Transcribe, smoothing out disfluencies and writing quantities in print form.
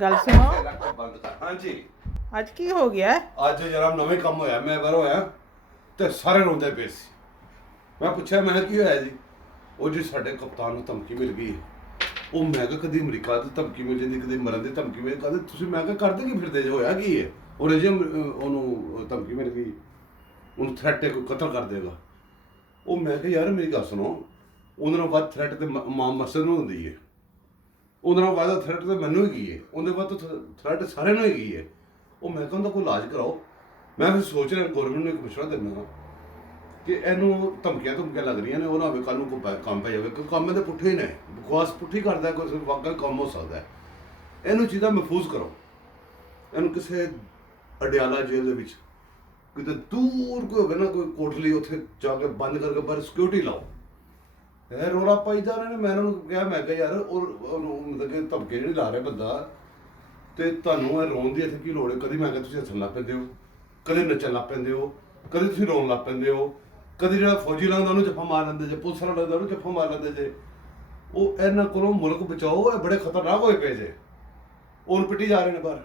ਗੱਲ ਸੁਣੋ। ਬੰਦ ਕਰ। ਹਾਂਜੀ ਅੱਜ ਕੀ ਹੋ ਗਿਆ? ਅੱਜ ਜਰਾ ਨਵੇਂ ਕੰਮ ਹੋਇਆ, ਮੈਂ ਬਾਹਰੋਂ ਆਇਆ ਤੇ ਸਾਰੇ ਰੋਂਦੇ ਪਏ ਸੀ। ਮੈਂ ਪੁੱਛਿਆ, ਮੈਂ ਕੀ ਹੋਇਆ ਜੀ? ਉਹ ਜੀ ਸਾਡੇ ਕਪਤਾਨ ਨੂੰ ਧਮਕੀ ਮਿਲ ਗਈ ਹੈ। ਉਹ ਮੈਂ ਕਿਹਾ ਕਦੀ ਅਮਰੀਕਾ ਦੀ ਧਮਕੀ ਮਿਲ ਜਾਂਦੀ, ਕਦੀ ਮਰਨ ਦੀ ਧਮਕੀ ਮਿਲ ਜਾਂਦੀ। ਤੁਸੀਂ ਮੈਂ ਕਿਹਾ ਕਰਦੇ ਕੀ ਫਿਰਦੇ ਜੇ, ਹੋਇਆ ਕੀ ਹੈ? ਉਹ ਜੇ ਉਹਨੂੰ ਧਮਕੀ ਮਿਲ ਗਈ, ਉਹਨੂੰ ਥ੍ਰੈਟ ਹੈ ਕੋਈ ਕਤਲ ਕਰ ਦੇਗਾ। ਉਹ ਮੈਂ ਕਿਹਾ ਯਾਰ ਮੇਰੀ ਗੱਲ ਸੁਣੋ, ਉਹਨਾਂ ਨਾਲ ਬਾਅਦ ਥ੍ਰੈਟ ਤੇ ਮਾਂ ਮਸਦ ਨੂੰ ਹੁੰਦੀ ਹੈ, ਉਹਦੇ ਨਾਲ ਬਾਅਦ ਥ੍ਰੈਟ ਤਾਂ ਮੈਨੂੰ ਹੀ ਗਈ ਹੈ, ਉਹਦੇ ਬਾਅਦ ਥ੍ਰੈਟ ਸਾਰਿਆਂ ਨੂੰ ਹੀ ਗਈ ਹੈ। ਉਹ ਮੈਂ ਕਹਿੰਦਾ ਕੋਈ ਇਲਾਜ ਕਰਾਓ। ਮੈਂ ਫਿਰ ਸੋਚ ਰਿਹਾ ਗੌਰਮੈਂਟ ਨੂੰ ਇੱਕ ਮਸ਼ਵਰਾ ਦਿੰਦਾ ਕਿ ਇਹਨੂੰ ਧਮਕੀਆਂ ਲੱਗ ਰਹੀਆਂ ਨੇ, ਉਹ ਨਾ ਹੋਵੇ ਕੱਲ੍ਹ ਨੂੰ ਕੋਈ ਕੰਮ ਪੈ ਜਾਵੇ। ਕੋਈ ਕੰਮ ਇਹਦੇ ਪੁੱਠੇ ਹੀ ਨੇ, ਬਕਵਾਸ ਪੁੱਠੀ ਕਰਦਾ, ਕੋਈ ਵਾਕਈ ਕੰਮ ਹੋ ਸਕਦਾ ਹੈ। ਇਹਨੂੰ ਚੀਜ਼ਾਂ ਮਹਿਫੂਜ਼ ਕਰੋ। ਇਹਨੂੰ ਕਿਸੇ ਅਡਿਆਲਾ ਜੇਲ੍ਹ ਦੇ ਵਿੱਚ ਕਿਤੇ ਦੂਰ ਕੋਈ ਹੋਵੇ ਨਾ, ਕੋਈ ਕੋਠਲੀ, ਉੱਥੇ ਜਾ ਕੇ ਬੰਦ ਕਰਕੇ ਪਰ ਸਿਕਿਉਰਿਟੀ ਲਾਓ। ਇਹ ਰੌਲਾ ਪਾਈ ਜਾ ਰਹੇ ਨੇ। ਮੈਂ ਇਹਨਾਂ ਨੂੰ ਕਿਹਾ, ਮੈਂ ਕਿਹਾ ਯਾਰ ਉਹਨੂੰ ਮਤਲਬ ਕਿ ਧਮਕੇ ਨਹੀਂ ਲਾ ਰਿਹਾ ਬੰਦਾ, ਤੇ ਤੁਹਾਨੂੰ ਇਹ ਰੋਣ ਦੀ ਇੱਥੇ ਕੀ ਲੋੜ ਹੈ? ਕਦੀ ਮੈਂ ਕਿਹਾ ਤੁਸੀਂ ਹੱਸਣ ਲੱਗ ਪੈਂਦੇ ਹੋ, ਕਦੇ ਨੱਚਣ ਲੱਗ ਪੈਂਦੇ ਹੋ, ਕਦੇ ਤੁਸੀਂ ਰੋਣ ਲੱਗ ਪੈਂਦੇ ਹੋ, ਕਦੇ ਜਿਹੜਾ ਫੌਜੀ ਲੱਗਦਾ ਉਹਨੂੰ ਜੱਫਾ ਮਾਰ ਲੈਂਦੇ ਜੇ, ਪੁਲਿਸ ਵਾਲਾ ਲੱਗਦਾ ਉਹਨੂੰ ਜੱਫਾ ਮਾਰ ਲੈਂਦੇ ਜੇ। ਉਹ ਇਹਨਾਂ ਕੋਲੋਂ ਮੁਲਕ ਬਚਾਓ, ਇਹ ਬੜੇ ਖਤਰਨਾਕ ਹੋਏ ਪਏ ਜੇ। ਉਹਨੂੰ ਪਿੱਟੀ ਜਾ ਰਹੇ ਨੇ ਬਾਹਰ।